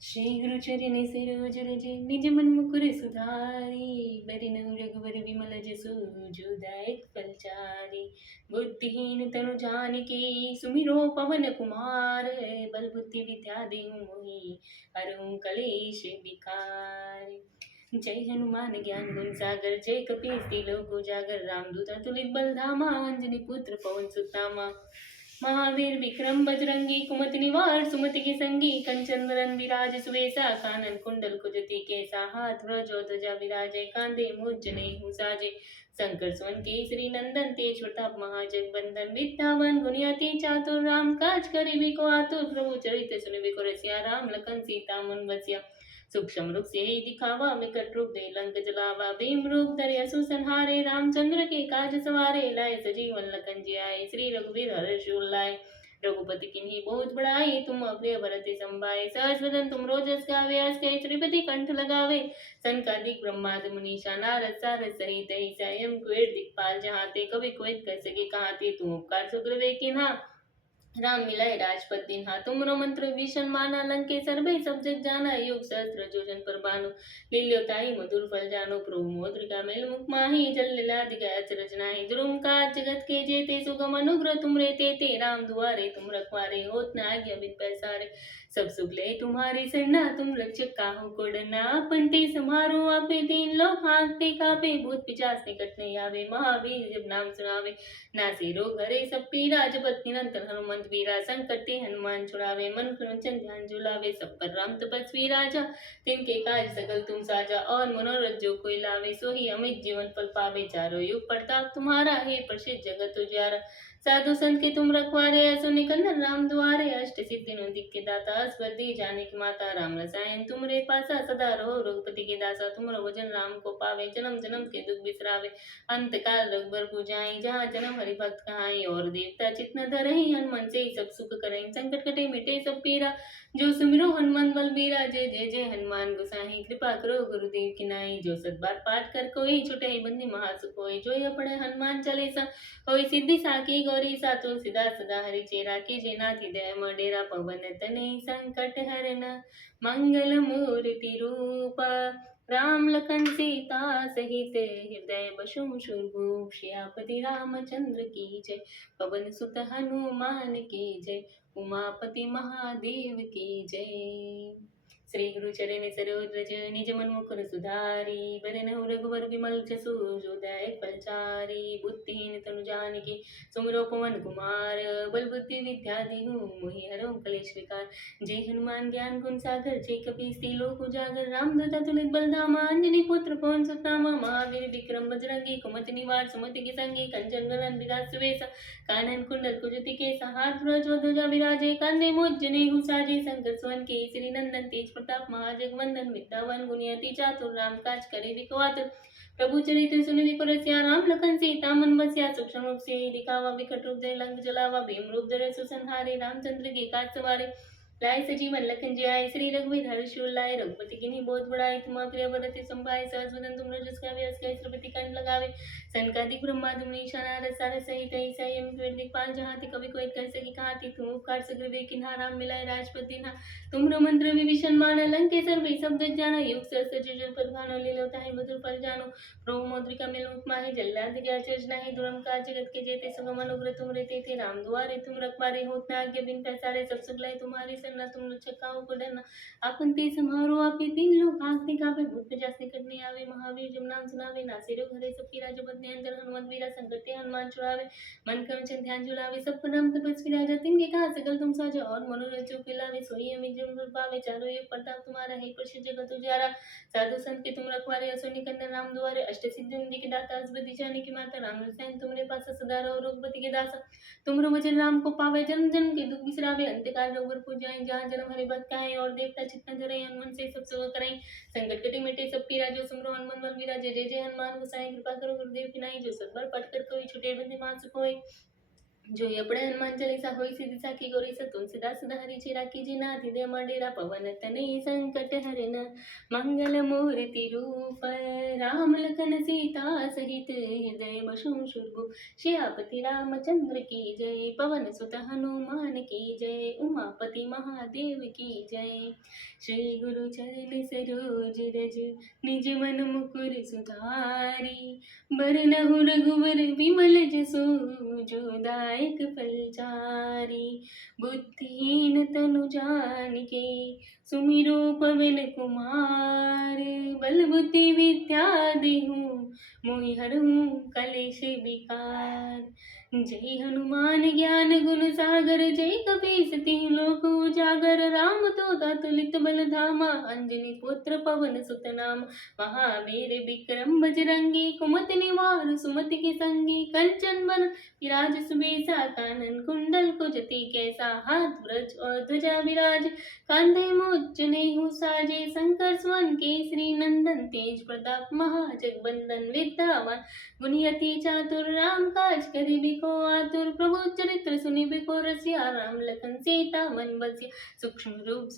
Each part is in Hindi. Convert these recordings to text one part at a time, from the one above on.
श्री गुरु चरण सरोज रज निज मन मुकुर सुधारी बरन रघुवर विमल जसु जो दायक फलचारी। बुद्धिहीन तनु जानिके सुमिरो पवन कुमार बल बुद्धि विद्या देहु मोहि हरऊं कलेश विकार। जय हनुमान ज्ञान गुण सागर जय कपीस तिलोक उजागर रामदूत अतुलित बल धामा अंजनी पुत्र पवन सुतामा। महावीर विक्रम बजरंगी कुमति निवार सुमति के संगी कंचन वरन विराज सुवेसा कानन कुंडल कुजति केसा हाथ व्रजो ध्वजा विराजे कांधे मुझ जनेऊ साजे। शंकर सुवन केसरी नंदन तेज प्रताप महाजगवंदन विद्यावान गुणियति चातुर राम काज करिबे को आतुर प्रभु चरित्र सुनिबे को रसिया राम लखन सीता मन बसिया। सूक्ष्म रूप से दिखावा विकट रूप दे लंक जलावा भीम रूप धरे असुर संहारे रामचंद्र के काज सवारे लाए सजीवन लखन जियाए श्री रघुवीर हर्ष लाए। रघुपति किन्हीं बहुत बड़ाई तुम अप्रिय भरत संभाए सहज वदन तुम रोजस गावे अस कहि श्रीपति कंठ लगावे। सनकादिक ब्रह्मादि मुनीषा नारद सारद सहित स्वयं कुबेर दिक्पाल जहाते कवि कोविद कर सके कहाते तुम उपकार सुग्रीव किन्हा राम मिलाए राजपद दीन्हा। तुमरो मंत्र भीषण माना लंकेश्वर भय सब जग जाना योग सहस्त्र जोजन पर भानु। लील्योताई मधुर फल जानो प्रभु मोद्रिका मेल मुख माही जल लीलादि अचरज नाही। जुर्म काज जगत के जेते सुगम अनुग्रह तुमरे तेते राम दुआरे तुम रखवारे होत न आज्ञा बिन पैसारे। सब सुख ले तुम्हारी सरना तुम रक्षक काहू को डरना अपन ते समारो आपे दीन लो हाथते कापे भूत पिचास निकट नहीं आवे महावीर जब नाम सुनावे। नासे रोग हरे सब पीरा जपत निरंतर हनुमंत वीरा संकट ते हनुमान छुड़ावे मन क्रंचन ध्यान झुलावे सब पर राम तपस्वी राजा। तिनके काज सकल तुम साजा और मनोरथ जो कोई लावे सोही अमित जीवन फल पावे। चारों युग प्रताप तुम्हारा हे प्रसिद्ध जगत उजियारा। साधु संत के तुम रखवारे ऐसो निकंदन राम दुआरे अष्ट सिद्धि नंदिक के दाता अस्वर्दी जाने की माता राम रसायन तुमरे पासा सदा रहो रघुपति के दासा। तुमरो वजन राम को पावे जन्म जन्म के दुख बिसरावे। अंत काल रघुबर पूजाई जहाँ जन्म हरि भक्त कहाई और देवता चित्त धरहि हनुमान से सब सुख करहि संकट कटे मिटे सब पीरा। जो सुमिरो हनुमान बलबीरा जय जय जय हनुमान गोसाई कृपा करो गुरुदेव की नाई। जो सत बार पाठ कर कोई छुटे बंदी महासुख होय जो यह पढ़े हनुमान चालीसा होय सिद्धि साकी गौरी सा तुलसीदास सदा हरि चेरा कीजे नाथ हृदय डेरा पवन तनय संकट हरन मंगल मूर्ति रूप। राम लखन सीता सहित हृदय बसु शूरभूप श्यापति रामचंद्र की जय। पवन सुत हनुमान की जय उमापति महादेव की जय। श्री गुरु चरण सरोज रज निज मन मुकुर सुधारी बरनहु रघुवर विमल जसु जो दायक फलचारी। बुद्धिहीन तनु जानिके सुमिरो पवन कुमार बल बुद्धि विद्या देहु मोहि हरऊं कलेश विकार। जय हनुमान ज्ञान गुण सागर जय कपीस तिलोक उजागर रामदूत अतुलित बल धामा अंजनी पुत्र पवन सुत नामा। महावीर विक्रम बजरंगी कुमति निवार सुमति के संगी कंचन वरन विराज सुवेसा कानन कुंडल कुजति केसा हाथ व्रज ध्वजा विराजे कांधे मुझ जनेऊ साजे। शंकर सुवन केसरी नंदन तेज प्रताप महाजगवंदन विद्यावान गुणियति चातुर राम काज करे विकवातुर प्रभु चरित्र सुनिबे को रसिया राम लखन सीता मन बसिया। सूक्ष्म रूप से दिखावा विकट रूप धरे लंक जलावा भीम रूप धरे सुसंहारे रामचंद्र के काज सवारे। लाए सजीवन लखन जियाए श्री रघुवीर हर्ष लाए। रघुपति किन्हीं बहुत बड़ाई तुम प्रिय भरत संभाए सहज वदन तुम रजस गावे अस कहि श्रीपति कंठ लगावे। सनकादिक ब्रह्मादि मुनीषा नारद सारद सहित ऐसा दिक्पाल जहाते कवि कोई कर सके कहाते तुम उपकार सुग्रीव किन्हा राम मिलाए राजपद दीन्हा। तुमरो मंत्र विभीषण माना लंकेश्वर भय सब जग जाना योग सहस्त्र जोजन पर भानु लील्योताहि मधुर फल जानो। प्रभु मौद्रिका मेल मुख माहि जल्लाद अचरज नाही। दुर्गम काज जगत के जेते सुगम अनुग्रह तुमरे तेते राम दुआरे तुम रखवारे होत न आज्ञा बिन पैसारे। सब सुख लय तुम्हारी सरना तुम रक्षक काहू को डरना आपन ते समारो आपे तीन लोग हाथते कापे भूत पिशाच निकट नहीं आवे। महावीर जब नाम सुनावे नासे रोग हरे सब पीरा जपत निरंतर हनुमंत वीरा संकट ते हनुमान छुड़ावे। मन क्रंचन ध्यान झुलावे सब पर राम तपस्वी राजा तिनके कहा सकल तुम साजा। और मनोरथ जो पिलावे सोई अमित जीवन पावे। चारों युग प्रताप तुम्हारा है प्रसिद्ध जगत उजियारा। साधु संत के तुम रखवारे असुर निकंदन राम दुआरे अष्ट सिद्धि नंदी के दाता अस्बदी जाने की माता राम रसायन तुमरे पास सदा रहो रघुपति के दासा। तुमरो वचन राम को पावे जन्म जन्म के दुख बिसरावे। अंतकाल रघुवर पूजाए जहाँ जन्म हरि भक्त कहाई और देवता चित्त धरे हनुमान से सब सुख करई संकट कटे मिटे सब पीरा। जो सुमरो हनुमान बलबीरा जय जय जय हनुमान गोसाई कृपा करो गुरुदेव की नाई। जो सत बार पढ़ कर कोई छुटे बंदी महासुख होय જોઈએ આપણે હનુમાન ચાલીસા હોય સીધી સાખી ગોરી તુલસીદાસ સદા હરી ચિરા कीजे नाथ हृदय मंडेरा पवन तनय संकट हरन मंगल मूर्ति रूप राम लखन सीता सहित हृदय बसु शुरभु श्यापति रामचंद्र की जय पवन सुत हनुमान की जय उमापति महादेव की जय श्री गुरु चरण सरोज रज निज मन मुकुर सुधारी बरनहु रघुवर विमल जसु जो दायक फलचारी बुद्धिहीन तनु जानिके सुमिरो पवन कुमार बल बुद्धि विद्या देहु मोहि हरहु कलेश विकार जय हनुमान ज्ञान गुण सागर जय कपीस तिहु लोक उजागर राम दूत अतुलित बल धामा अंजनी पुत्र पवन सुत नाम महावीर विक्रम बजरंगी कुमति निवार सुमति के संगी कंचन बन विराज सुबेसा कानन कुंडल कुजति कैसा हाथ ब्रज और ध्वजा विराज कांधे मोज नेहु साजे शंकर स्वर्ण केसरी नंदन तेज प्रताप महाजगबंदन विद्यावान गुणियति चातुर राम काज करिबे को आतुर प्रभु चरित्र सुनिबे को रसिया राम लखन सीता मन बसिया सूक्ष्म रूप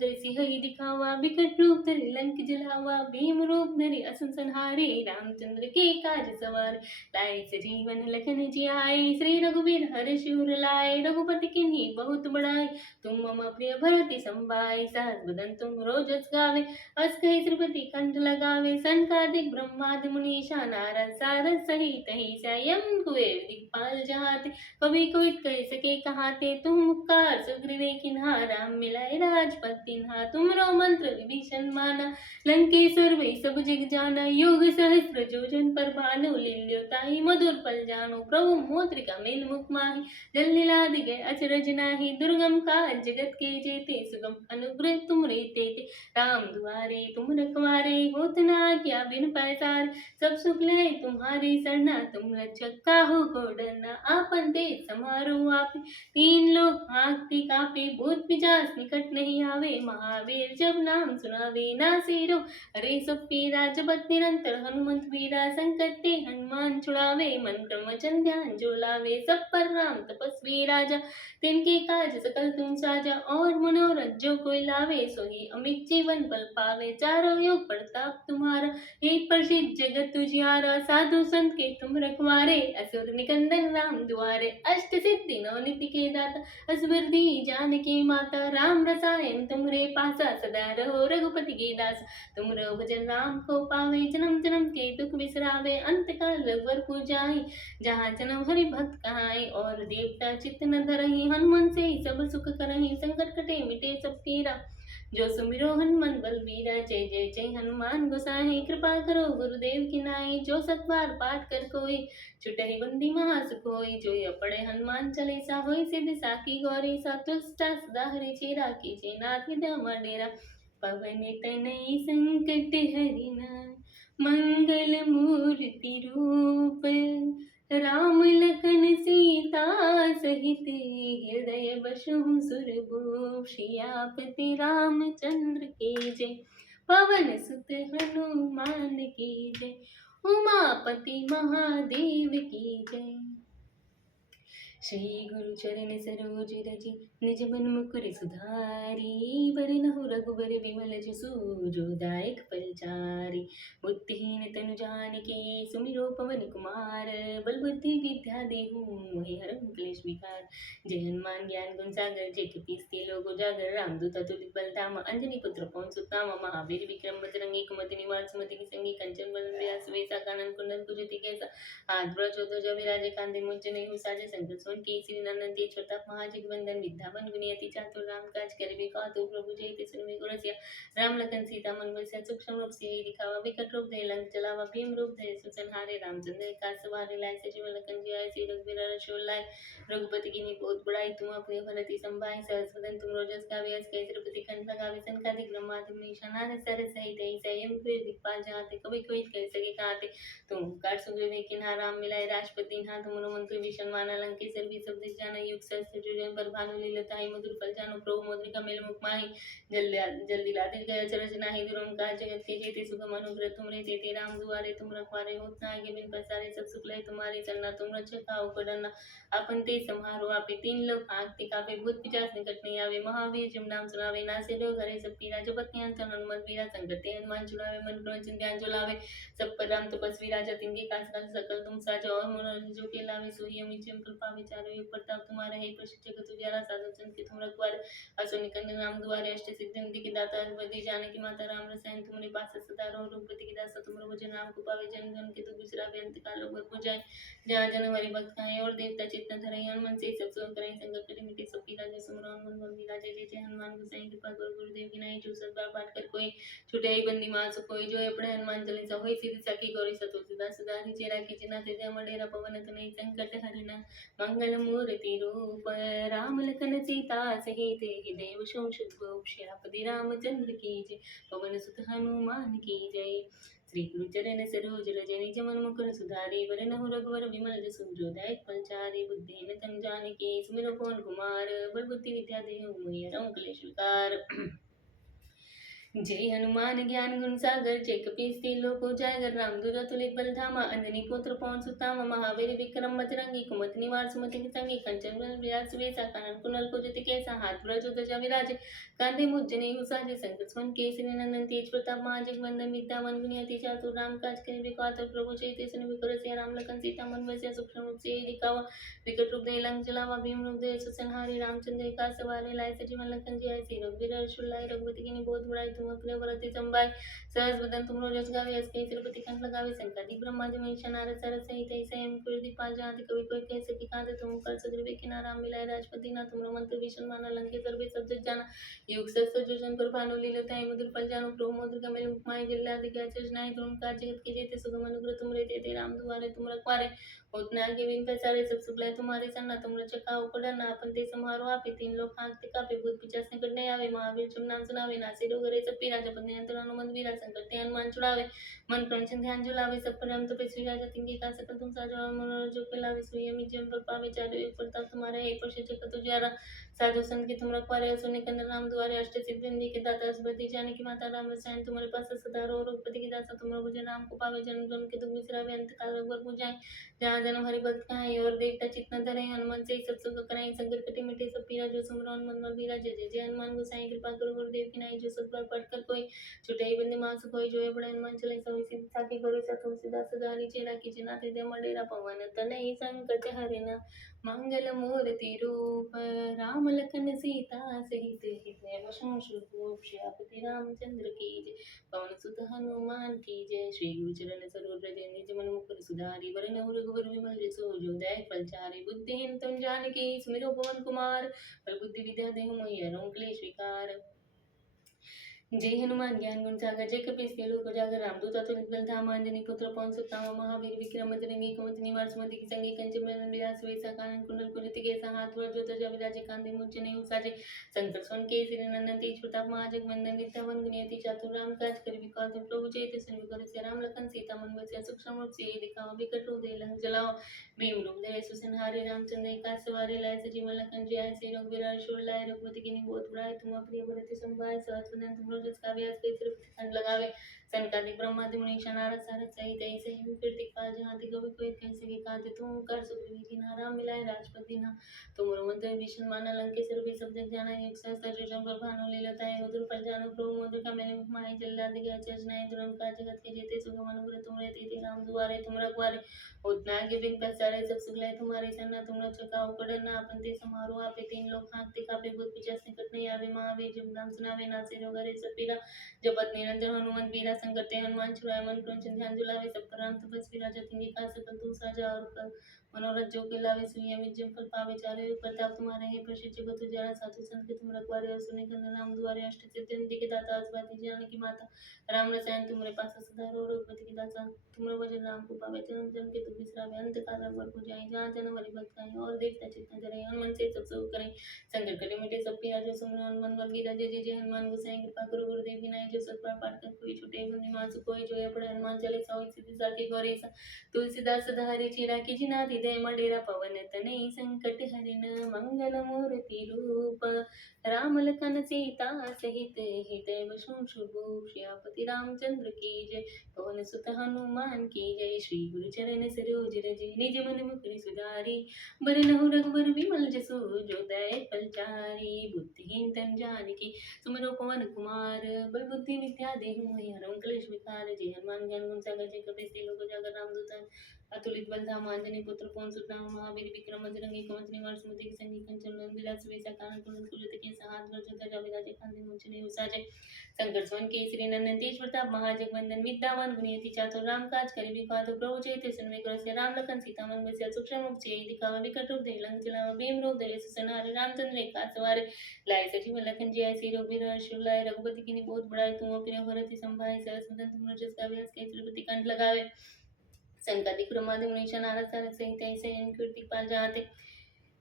धरि सिंह दिखावा विकट रूप धरि लंक जलावा भीम रूप धरि असुर संहारे रामचंद्र के काज सवार लाए सजीवन लखन जियाए श्री रघुवीर हर्ष उर लाए रघुपति किन्हीं बहुत बड़ाई तुम मम प्रिय भरति संभाय सहस बदन तुम रोजस गावे अस कहि श्रीपति कंठ लगावे सनकादिक ब्रह्मादि मुनीषा नारद सारद सहित ही स्वयं कुबेर दिक्पाल जहाते कभी कोई कह सके कहाते तुम उपकार सुग्रीवे किन्हा राम मिलाए राजपद तिन्हा तुमरो मंत्र विभीषण माना लंकेश्वर वै सब जग जाना योग सहस्र जोजन पर भानु लील्योताहि मधुर पल जानो प्रभु मोत्रिका मेल मुख माहि जल निलादि गए अचरज नाही दुर्गम काज जगत के जेते सुगम अनुग्रह तुम रीते थे राम दुआरे तुम रखवारे होत न आज्ञा बिन पैसार सब सुख ले तुम्हारी सरना तुम रक्षक काहू को डरना आपन तेज समारो आप तीन लोग हाँकते कापे भूत पिशाच निकट नहीं आवे महावीर जब नाम सुनावे नासे रो हरे सब पीरा जपत निरंतर हनुमंत वीरा संकट ते हनुमान छुड़ावे मन क्रम वचन ध्यान जो लावे सब पर राम तपस्वी राजा तिनके काज सकल तुम साजा और मनोरथ जो कोई लावे सोही अमित जीवन बल पावे चारों युग प्रताप तुम्हारा हे प्रसिद्ध जगत तुझियारा साधु संत के तुम रखवारे असुर निकंदन राम दुआरे अष्ट सिद्धि नौ निधि के दाता असबर दी जानकी माता राम रसायन तुमरे पासा सदा रहो रघुपति के दास तुम रो भजन राम को पावे जन्म जन्म के दुख बिसरावे अंत काल रघुवर को जाए जहाँ जन्म हरि भक्त कहाए और देवता चित्त न धरहि हनुमान से ही सब सुख करहि संकट कटे मिटे सब पीरा जो सुमिरो हनुमान बलबीरा जय जय जय हनुमान गोसाई कृपा करो गुरुदेव की नाई जो सत बार पाठ कर कोई छुटहि बंदी महासुख होई जो ये पढ़े हनुमान चालीसा होई सिद्धि साखी गौरी सा तुष्टा सदा हरि चेरा कीजे नाथ हृदय डेरा पवन तनय संकट हरिना मंगल मूर्ति रूप राम लखन सीता सहित हृदय बसु सुरभु श्रियापति रामचंद्र के जय पवन सुत हनुमान की जय उमापति महादेव की जय श्री गुरु चरण सरोज रज निज मन मुकुर सुधारी बरनहु रघुबर विमल जसु जो दायक फलचारी बुद्धिहीन तनु जानिके सुमिरो पवन कुमार बल बुद्धि विद्या देहु मोहि हरहु क्लेश विकार जय हनुमान ज्ञान गुण सागर जय कपीस लोक उजागर रामदूत अतुलित बल धाम अंजनी पुत्र पवन सुत नाम महावीर विक्रम बजरंगी कुमति निवार सुमति के संगी कंचन बरन विराज सुबेसा कानन कुंडल कुजति कैसा हाथ ब्रज ध्वजा विराजे कांधे मुझ नहीं साजे संकट केसरी नंदन तेज प्रताप महाजगबंदन विद्यावन गुणियति चातुर राम काज करिबे को आतुर प्रभु जय सुनबे को रसिया राम लखन सीता मन बसिया सूक्ष्म रूप से दिखावा विकट रूप धरि लंक चलावा भीम रूप धरि सुसंहारे रामचंद्र काज सवारे लाए सजीव लखन जी आए श्री रघुवीर रसोल लाए रघुपति की बहुत बड़ाई तुम अपने भरति संभाय सहस वदन तुम रोजस गावे अस कहि श्रीपति कंठ लगावे संकादिक ब्रह्मादि मुनीषा नारद सारद सहित ही संयम कुबेर दिक्पाल जहाते कभी कोई कह सके कहाते तुम कार सुग्रीव किन्हा राम मिलाए राजपति हा तुमरो मंत्र विषण माना लंकेश्वर भी सब दिख जाना युग सहस्त्र जोजन पर भानु लीलताहि मधुर फल जानो प्रभु मुद्रिका मेल मुख माहि जल जल्दी लादिल गया चरज नाही दुरम का जगत के जेते सुगम अनुग्रह तुमरे तेते राम दुआरे तुम रखवारे होत ना आगे बिन पसारे सब सुख लय तुम्हारे चलना तुम रक्षक आओ करना आपण ते समारो आपे तीन लोग आगते कापे भूत पिचास निकट नहीं आवे महावीर जिम नाम सुनावे नासे लो घरे सब पीरा जपत ज्ञान तन हनुमत वीरा संकट ते हनुमान छुड़ावे मन क्रम चिंध्यान जुलावे सब पर राम तपस्वी राजा तिनके काज कर सकल तुम साजा और मनोरंजन जो के लावे सोई अमित जिम कृपा विचारो युग प्रताप तुम्हारा है प्रसिद्ध जगत उजियारा साधु संत के तुम रखवारे असुर निकंदन राम दुआरे अष्ट सिद्धि निधि के दाता बदी जाने की माता राम रसायन तुम्हारे पास सदा रहो रघुपति की दासा तुम भजन राम को पावे जन जन के तू बिसरा बेअंत काल लोग को जाए जहाँ जन हरि भक्त खाए और देवता चित्त धरे हनुमान से सब सुन करें संकट कटे मिटे सब पीरा जय सुमरो हनुमान बल बीरा जय जय जय हनुमान गोसाई कृपा करो गुरुदेव की नाई जो सत बार पाठ कर कोई छुटे ही बंदी मास कोई जो अपने हनुमान चालीसा होई सीधी साकी गौरी सतुलसीदास सदा चेरा की चिन्ह ते जय मडेरा पवन तनय संकट हरना मंगल मूर्ति रूप राम लखन सीता सहित देव शोम शुभ श्यापति रामचंद्र की जय पवन सुत हनुमान की जय श्री गुरु चरण सरोज रज निज मन मुकुर सुधारी वरनहु रघुवर विमल जसु जोदायक फलचारी बुद्धि तम जानकी सुमिरो पवन कुमार बल बुद्धि विद्या देहु मोहि क्लेश विकार जय हनुमान ज्ञान गुण सागर जय कपीस के लोक उजागर रामदूत अतुलित बल धामा अंजनी पुत्र पवन सुताम महावीर विक्रम बजरंगी कुमति निवार सुमति के संगी कंचन विराज वेसा कानन कुनल कुजति केसा हाथ ब्रज ध्वजा विराजे कांधे मुझ जने उसाजे संकट सुमन केसरी नंदन तेज प्रताप महाजग वंदन विद्यावन गुणियति चातुर राम काज करे विकातर प्रभु चैते सन विकर से राम लखन सीता मन वसिया सूक्ष्म रूप से दिखावा विकट रूप दे लंक जलावा भीम रूप दे सुसंहारी रामचंद्र का सवारे लाए सजीवन लखन जी आए सी रघुवीर शुल्लाए रघुपति की बहुत बड़ाई तुम अपने वरति संभाय सहज बदन तुम रोज गावे अस कई तिरुपति कंठ लगावे संकटि ब्रह्मादि महेश नारद सरद सहित ऐसे हम कुल दीपाल जहाँ कवि कोई कह सके कांत तुम कर सुग्रीव के नाम मिलाए राजपति ना तुम मंत्र भीषण माना लंकेश्वर भी सब जग जाना युग सहस्त्र जोजन पर भानु लीलताई मधुर फल जानो प्रभु मधुर कमल उपमाय जिल्ला दिग्गज चरनाई तुम का जगत के जेते सुगम अनुग्रह तुम रे तेते राम दुआरे तुम रखवारे उतना के बिन पैसारे सब सुख लय तुम्हारे सन्ना तुम रचका उकड़ा ना अपन ते समारो आपे तीन लोग हाथ का पे भूत पिचास निकट नहीं आवे महावीर तुम नाम सुनावे नासे रो घरे सब पीरा जपत नियंत्रण हनुमंत वीरा संकट ते हनुमान छुड़ावे मन क्रंचन ध्यान जुलावे सब परम तपस्वी राजा तिनके का सकल तुम साजो मनोरथ जो के लावे सोई अमित जम पर पावे चारो एक प्रताप तुम्हारा है प्रसिद्ध जगत उजियारा साधु संत के तुम रखवारे असुर निकंदन राम दुआरे अष्ट सिद्धि निधि के दाता असबती जाने की माता राम रसायन तुम्हारे पास सदा रहो रघुपति की दासा तुम भजन राम को पावे जन्म जन्म के दुख बिसरावे अंत काल रघुवर पूजाए जहाँ जन्म हरि भक्त कहाई और देवता चित्त न धरे हनुमान से सब सुख कराई संकट कटे मिटे सब पीरा जो सुमरो हनुमान बल बीरा जय जय जय हनुमान गोसाई कृपा करो गुरुदेव की नाई जो सत बार पढ़ कर कोई छुटे ही बंदी मास कोई जो बड़े हनुमान चले सो सीधी साकी गौरी तुलसीदास सदा चेरा की चिन्ह ते मडेरा पवन तनय संकट हरना मंगल मूर्ति रूप राम लखन सीता सहित हृदय वशं शुभ श्यापति रामचंद्र की जय पवन सुत हनुमान की जय श्री गुरु चरण सरोज रज निज मन मुकुर सुधारी वरनहु रघुवर विमल जसु जोदायक फलचारी बुद्धिहीन तुम जानकी सुमिरो पवन कुमार बल बुद्धि विद्या देहु मोहि हरहु क्लेश विकार जय हनुमान ज्ञान गुण सागर जय कपीस के लोक उजागर रामदूत अतुलित बल धाम अंजनी पुत्र पवन सुत नाम महावीर विक्रम बजरंगी कुमति निवार सुमति के संगी कंचन बरन विलास वेसा कानन कुंडल कुंडल केसा हाथ वर जो ध्वजा विराजे कांधे मुझ जनेऊ साजे संकट सुन केसरी नंदन तेज प्रताप महाजग वंदन विद्यावन गुणियति चातुर राम काज कर विकास प्रभु चैते सन विकर से राम लखन सीता मन बसिया सूक्ष्म रूप से दिखावा विकट रूप दे लंक जलाओ भीम रूप दे सुसंहारी रामचंद्र का सवारे लाए सजीवन लखन जी आए से रघुवीर शुर लाए रघुपति की बहुत बड़ाई तुम अपनी वरति संभाय सहज बदन तुम रोज गावे अस कई तिरुपति लगावे संकादि ब्रह्मादि मुनीश नारद सारद सहित ऐसे ही कीर्ति काल जहाँ ति कवि कोई कैसे भी काते तुम कर सुग्रीव की नाम मिलाए राजपति ना तुम मंत्र भीषण माना लंकेश्वर भी सब जग जाना एक सहस्त्र जोजन पर भानु लीलता है मधुर फल जानो प्रभु मधुर का मैंने माही जल्ला दिया चरनाई दुरम का जगत के जेते सुगम अनुग्रह तुम रहते थे राम दुआरे तुम रखवारे उतना के बिन पसारे सब सुख लय तुम्हारे सन्ना तुम रचका उकड़ ना अपन ते समारो आपे तीन लोग हाथ कापे भूत पिचास निकट नहीं आवे महावीर जब नाम सुनावे नासे रो घरे सब पीरा जपत निरंजन हनुमंत वीरा संकट ते हनुमान छुड़ाए मन क्रंचन ध्यान जुलावे सब पर राम तपस्वी राजा तिनके का सकल तुम साजा और कर मनोरथ जो के लावे सुई अमित जिम फल पावे चारे युग प्रताप तुम्हारे है प्रसिद्ध जगत उजियारा साधु संत के तुम रखवारे और सुने कंद राम दुआरे अष्ट सिद्धि निधि के दाता असबाती जाने की माता राम रसायन तुम्हारे पास सदा रो रघुपति की दासा तुमरे भजन राम को पावे जन्म जन्म के तुम बिसरावे अंत काल रघुवर को जाए जहाँ जन्म हरि भक्त कहीं और देखता चित्त धरे हनुमान से सब सुख करें संकट कटे मिटे सब पिया जो सुमरो हनुमान बल बीरा जय जय हनुमान गोसाई कृपा करो गुरुदेव की नाई जो सत बार पाठ कर कोई छूटे बंदी मास कोई जो पढ़े हनुमान चले सो सीधी साकी गौरी तुलसीदास सदा हरि चेरा की जिना हृदय मडेरा पवन तनय संकट हरिन मंगल मूर्ति रूप राम लखन सीता सहित हृदय बसु शुभ श्यापति रामचंद्र की जय पवन सुत हनुमान की जय श्री गुरु चरण सरोज रज निज मन मुकुर सुधारी बरनहु रघुबर विमल जसु जो दैत फलचारी बुद्धिहीन तन जानिके सुमिरो पवन कुमार बल बुद्धि विद्या देहु मोहि हरहु क्लेश विकार जय हनुमान ज्ञान गुण सागर जय कपीस लोक जागर रामदूत अतुलित बल धाम आंजनी पुत्र पवन सुत नाम महावीर विक्रम बजरंगी कुमति निवार सुमति के संगी कंचन विलास वेसा कान कुंडल कुलित के सहात ध्वज ध्वजा विराजे कांधे मुंचने उसाजे शंकर सोन केसरी नंदन तेज प्रताप महाजगवंदन विद्यावान गुणियति चातुर राम काज करिबे साधु प्रभु चैते सन्वे क्रस्य राम लखन सीता मन बसिया सूक्ष्म रूप से दिखावा विकट रूप धरि लंक चलावा भीम रूप धरि सुसनार रामचंद्र एका सवार लाए सजीव लखन जी आए सिरो बिर शिवलाय रघुपति की बहुत बड़ाई तुम फिर भरत संभाय सरस मदन तुम रजस का व्यास के तिरुपति कंठ लगावे संकटि क्रमादि मुनीश नारद सारद सहित ऐसे कीर्ति पाल जाते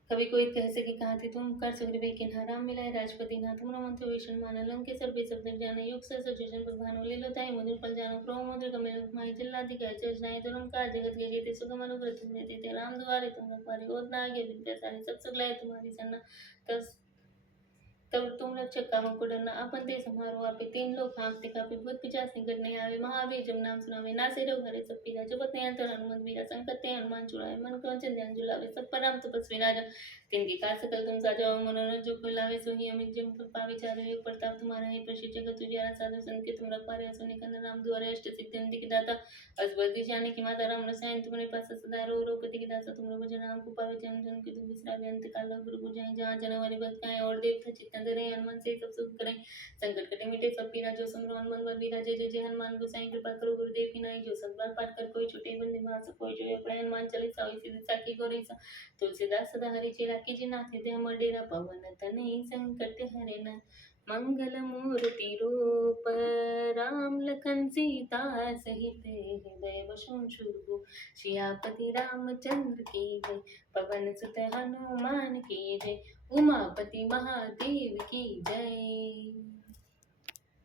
कभी कोई कह सके कहा थे तुम कर सुग्रीव किन्हा राम मिलाए राजपति ना तुम मंत्र वेशन मान लंके सर बे सब जान युग सर सजन पर भानु ले लोताय मधुर पल जानो प्रो मधुर कमल माई चिल्लाती कह चर्चनाए तुम का जगत के जेते सुगम अनुग्रह तुम देते राम द्वारे तुम रखवारे ओत ना आगे विद्या सारी सब सुगलाए तुम्हारी सन्ना तब तब तुम रक्षक कामों को डरना अपन ते समारोह आपे तीन लोग हाँकते कापे भूत पिचास निकट नहीं आवे महावीर जब नाम सुनावे ना से रोग हरे सब पीरा जपत नहीं अंतर हनुमत वीरा संकट ते हनुमान छुड़ाए मन क्रंचन ध्यान जुलावे सब पर राम तपस्वी राजा तिनकी का सकल तुम साजाओ मनोरंजन जो कोई लावे सोही अमित जम पर पावे चारों एक प्रताप तुम्हारा है प्रसिद्ध जगत तुझारा साधु संत के तुम रखवारे असुर निकंदन राम द्वारे अष्ट सिद्धि नंदी की दाता असबर जाने की माता राम रसायन तुम्हारे पास सदा रो रो पति की दासा तुम भजन राम को पावे जन जन के तुम विश्रावे अंत काल गुरु को जाए जहाँ जनवरी भक्त आए और देव था चित्त धरे हनुमान से सब सुख करें संकट कटे मिटे सब पीरा जो सुमरो हनुमान बल बीरा जय जय जय हनुमान गोसाई कृपा करो गुरुदेव की नाई जो सब बार पाठ कर कोई छुटे बंदे मास कोई जो अपने हनुमान चालीसा होई सीधी साखी गोरी सा तुलसीदास सदा हरि चेरा की जी नाथ हृदय मडेरा पवन तनय संकट हरे न मंगल मूर्ति रूप राम लखन सीता सहित हृदय बसु शुभ श्यापति रामचंद्र की जय पवन सुत हनुमान की जय उमापति महादेव की जय।